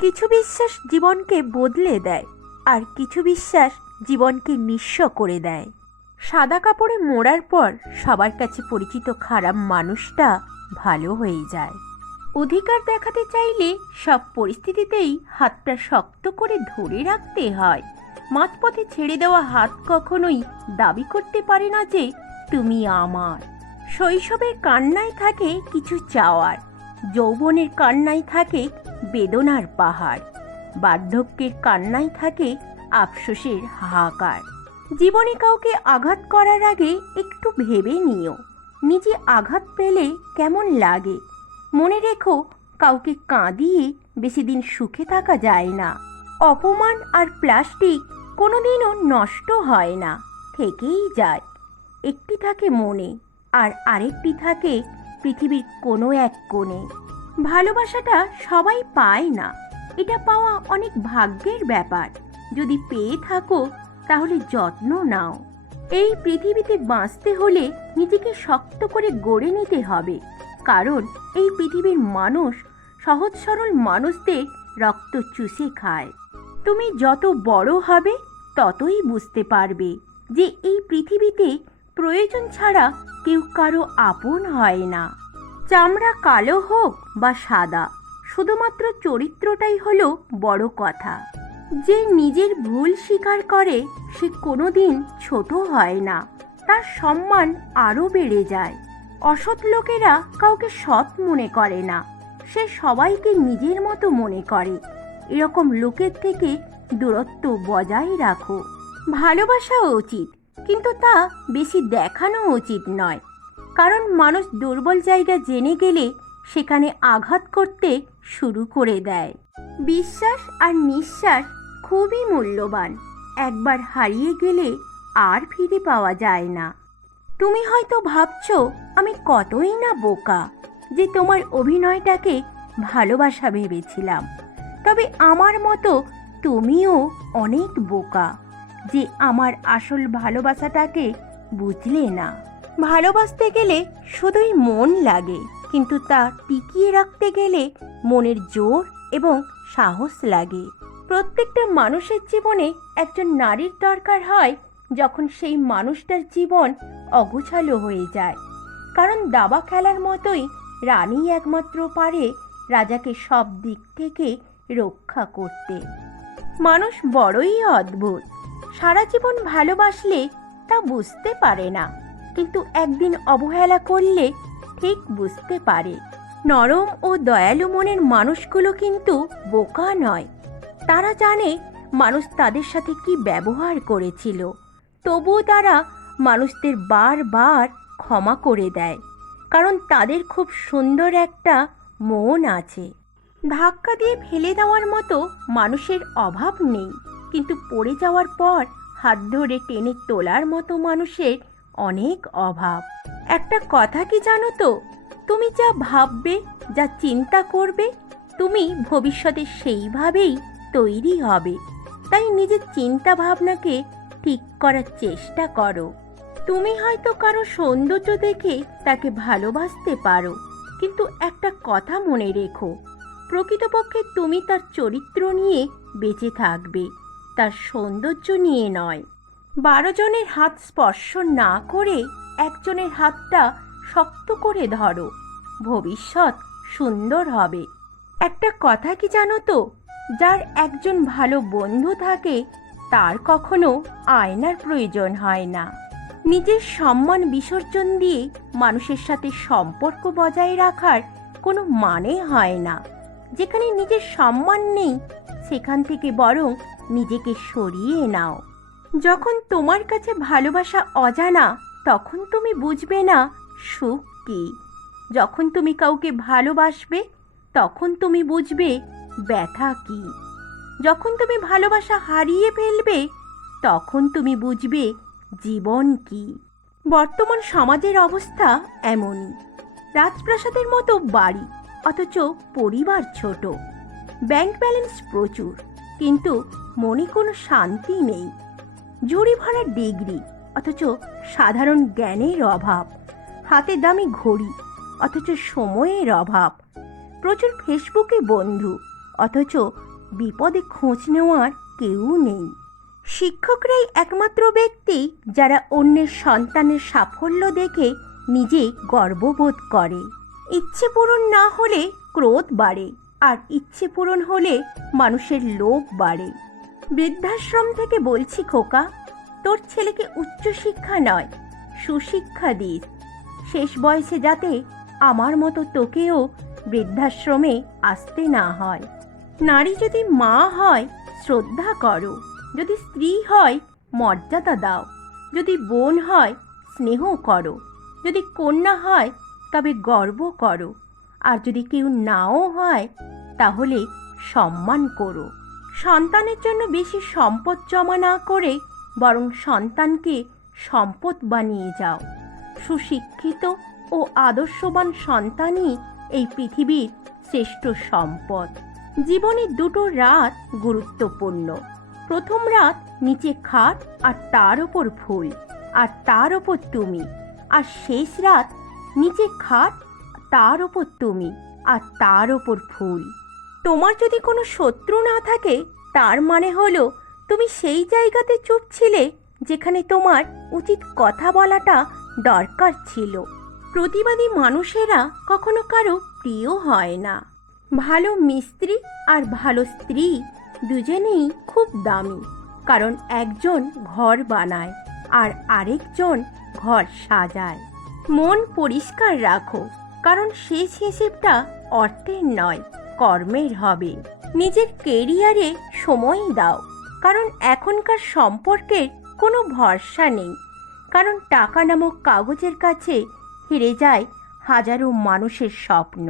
কিছু বিশ্বাস জীবনকে বদলে দেয়, আর কিছু বিশ্বাস জীবনকে নিঃস্ব করে দেয়। সাদা কাপড়ে মোড়ার পর সবার কাছে পরিচিত খারাপ মানুষটা ভালো হয়ে যায়। অধিকার দেখাতে চাইলে সব পরিস্থিতিতেই হাতটা শক্ত করে ধরে রাখতে হয়। মাঝপথে ছেড়ে দেওয়া হাত কখনোই দাবি করতে পারে না যে তুমি আমার। শৈশবের কান্নায় থাকে কিছু চাওয়ার, যৌবনের কান্নায় থাকে বেদনার পাহাড়, বার্ধক্যের কান্নায় থাকে আফসোসের হাহাকার। জীবনে কাউকে আঘাত করার আগে একটু ভেবে নিও, নিজে আঘাত পেলে কেমন লাগে। মনে রেখো, কাউকে কাঁদিয়ে বেশি দিন সুখে থাকা যায় না। অপমান আর প্লাস্টিক কোনোদিনও নষ্ট হয় না, থেকেই যায়। একটি থাকে মনে, আর আরেকটি থাকে পৃথিবীর কোনো এক কোণে। ভালোবাসাটা সবাই পায় না, এটা পাওয়া অনেক ভাগ্যের ব্যাপার। যদি পেয়ে থাকো তাহলে যত্ন নাও। এই পৃথিবীতে বাঁচতে হলে নিজেকে শক্ত করে গড়ে নিতে হবে, কারণ এই পৃথিবীর মানুষ সহজ সরল মানুষদের রক্ত চুষে খায়। তুমি যত বড় হবে ততই বুঝতে পারবে যে এই পৃথিবীতে প্রয়োজন ছাড়া কেউ কারো আপন হয় না। চামড়া কালো হোক বা সাদা, শুধুমাত্র চরিত্রটাই হলো বড় কথা। যে নিজের ভুল স্বীকার করে সে কোনোদিন ছোট হয় না, তার সম্মান আরও বেড়ে যায়। অসৎ লোকেরা কাউকে সৎ মনে করে না, সে সবাইকে নিজের মতো মনে করে। এরকম লোকের থেকে দূরত্ব বজায় রাখো। ভালোবাসা উচিত, কিন্তু তা বেশি দেখানো উচিত নয়, কারণ মানুষ দুর্বল জায়গা জেনে গেলে সেখানে আঘাত করতে শুরু করে দেয়। বিশ্বাস আর নিঃশ্বাস খুবই মূল্যবান, একবার হারিয়ে গেলে আর ফিরে পাওয়া যায় না। তুমি হয়তো ভাবছো আমি কতই না বোকা যে তোমার অভিনয়টাকে ভালোবাসা ভেবেছিলাম, তবে আমার মতো তুমিও অনেক বোকা যে আমার আসল ভালোবাসাটাকে বুঝলে না। ভালোবাসতে গেলে শুধুই মন লাগে, কিন্তু তা টিকিয়ে রাখতে গেলে মনের জোর এবং সাহস লাগে। প্রত্যেকটা মানুষের জীবনে একজন নারীর দরকার হয় যখন সেই মানুষটার জীবন অগোছালো হয়ে যায়, কারণ দাবা খেলার মতোই রানী একমাত্র পারে রাজাকে সব দিক থেকে রক্ষা করতে। মানুষ বড়ই অদ্ভুত, সারা জীবন ভালোবাসলে তা বুঝতে পারে না, কিন্তু একদিন অবহেলা করলে ঠিক বুঝতে পারে। নরম ও দয়ালু মনের মানুষগুলো কিন্তু বোকা নয়, তারা জানে মানুষ তাদের সাথে কি ব্যবহার করেছিল, তবুও তারা মানুষদের বারবার ক্ষমা করে দেয়, কারণ তাদের খুব সুন্দর একটা মন আছে। ধাক্কা দিয়ে ফেলে দেওয়ার মতো মানুষের অভাব নেই, কিন্তু পড়ে যাওয়ার পর হাত ধরে টেনে তোলার মতো মানুষের অনেক অভাব। একটা কথা কি জানো তো, তুমি যা ভাববে, যা চিন্তা করবে, তুমি ভবিষ্যতে সেইভাবেই তৈরি হবে। তাই নিজের চিন্তা ভাবনাকে ঠিক করার চেষ্টা করো। তুমি হয়তো কারো সৌন্দর্য দেখে তাকে ভালোবাসতে পারো, কিন্তু একটা কথা মনে রেখো, প্রকৃতপক্ষে তুমি তার চরিত্র নিয়ে বেঁচে থাকবে, তার সৌন্দর্য নিয়ে নয়। 12 জনের হাত স্পর্শ না করে একজনের হাতটা শক্ত করে ধরো, ভবিষ্যৎ সুন্দর হবে। একটা কথা কি জানো তো, যার একজন ভালো বন্ধু থাকে তার কখনো আয়নার প্রয়োজন হয় না। নিজের সম্মান বিসর্জন দিয়ে মানুষের সাথে সম্পর্ক বজায় রাখার কোনো মানে হয় না। যেখানে নিজের সম্মান নেই সেখান থেকে বরং নিজেকে সরিয়ে নাও। যখন তোমার কাছে ভালোবাসা অজানা, তখন তুমি বুঝবে না সুখ কি। যখন তুমি কাউকে ভালোবাসবে তখন তুমি বুঝবে ব্যথা কি। যখন তুমি ভালোবাসা হারিয়ে ফেলবে তখন তুমি বুঝবে জীবন কি। বর্তমান সমাজের অবস্থা এমনই, রাজপ্রাসাদের মতো বাড়ি অথচ পরিবার ছোট, ব্যাংক ব্যালেন্স প্রচুর কিন্তু মনে কোনো শান্তি নেই, ঝুড়ি ভরা ডিগ্রি অথচ সাধারণ জ্ঞানের অভাব, হাতে দামি ঘড়ি অথচ সময়ের অভাব, প্রচুর ফেসবুকে বন্ধু অথচ বিপদে খোঁজ নেওয়ার কেউ নেই। শিক্ষকরাই একমাত্র ব্যক্তি যারা অন্যের সন্তানের সাফল্য দেখে নিজে গর্ববোধ করে। ইচ্ছে পূরণ না হলে ক্রোধ বাড়ে, আর ইচ্ছে পূরণ হলে মানুষের লোভ বাড়ে। বৃদ্ধাশ্রম থেকে বলছি খোকা, তোর ছেলেকে উচ্চশিক্ষা নয়, সুশিক্ষা দিস। শেষ বয়সে যাতে আমার মতো তোকেও বৃদ্ধাশ্রমে আসতে না হয়। নারী যদি মা হয় শ্রদ্ধা করো, যদি স্ত্রী হয় মর্যাদা দাও, যদি বোন হয় স্নেহ করো, যদি কন্যা হয় তবে গর্ব করো, আর যদি কেউ নাও হয় তাহলে সম্মান করো। সন্তানের জন্য বেশি সম্পদ জমা না করে বরং সন্তানকে সম্পদ বানিয়ে যাও। সুশিক্ষিত ও আদর্শবান সন্তানই এই পৃথিবীর শ্রেষ্ঠ সম্পদ। জীবনে দুটো রাত গুরুত্বপূর্ণ। প্রথম রাত নিচে খাট আর তার ওপর ফুল, আর তার ওপর তুমি। আর শেষ রাত নিচে খাট, তার ওপর তুমি, আর তার ওপর ফুল। তোমার যদি কোনো শত্রু না থাকে তার মানে হলো তুমি সেই জায়গাতে চুপ ছিলে যেখানে তোমার উচিত কথা বলাটা দরকার ছিল। প্রতিবাদী মানুষেরা কখনো কারো প্রিয় হয় না। ভালো মিস্ত্রি আর ভালো স্ত্রী দুজনেই খুব দামি, কারণ একজন ঘর বানায় আর আরেকজন ঘর সাজায়। মন পরিষ্কার রাখো, কারণ শেষ হিসেবটা অর্থের নয়, কর্মের হবে। নিজের কেরিয়ারে সময় দাও, কারণ এখনকার সম্পর্কের কোনো ভরসা নেই। কারণ টাকা নামক কাগজের কাছে হেরে যায় হাজারো মানুষের স্বপ্ন।